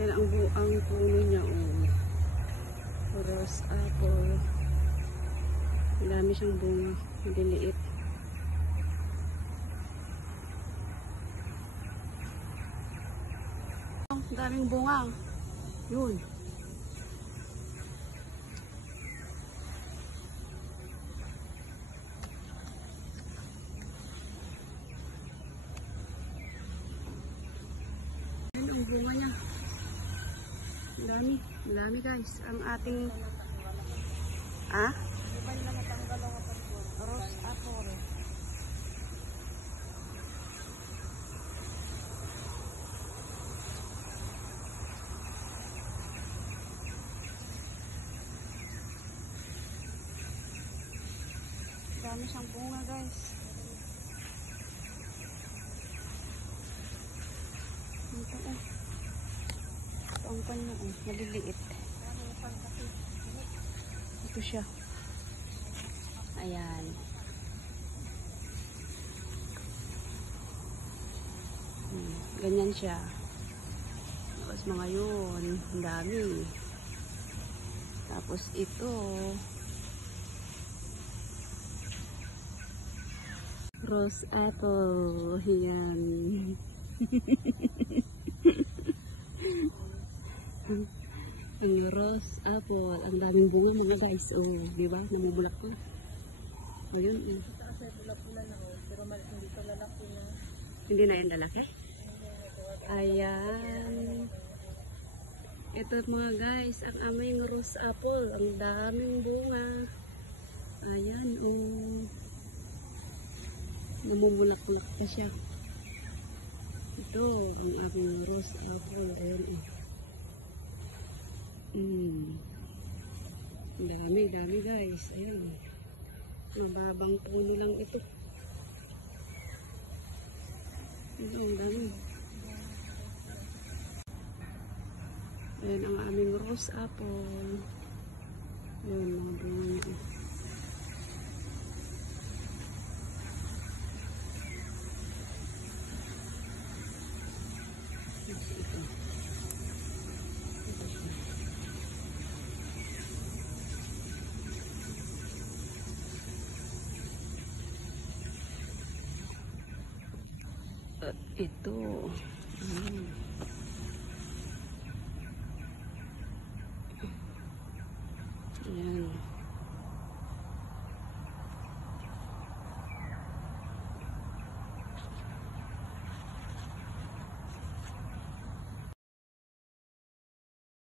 Yan ang puno niya. Oh. Rose apple. Ang dami siyang bunga. Maliliit. Ang daming bunga. Yun. Yan ang bunga niya. Ang dami. Ang dami guys. Ang ating... Ah? Rose apple. Dami siyang bunga guys. Ito eh. Ito ang kanya eh. Maliliit. Ito siya. Ayan. Ganyan siya. Tapos mga yun. Ang dami. Tapos ito. Rose apple. Yan. Ang rose apple. Ang daming bunga mga guys. Oh, di ba? Namumulak ko. Ayun. Kasi pula-pula na oh, pero hindi pa lalaki na. Hindi na yung lalaki? Ayan. Ito mga guys. Ang aming rose apple. Ang daming bunga. Ayan. Oh. Namumulak-mulak pa siya. Ito, ang aming rose apple. Ayan eh. Dami guys. Ayan. Mababang puno lang ito. Ito, ang dami. Ayan ang aming rose apple. Ayan, mga bunga niya. At ito,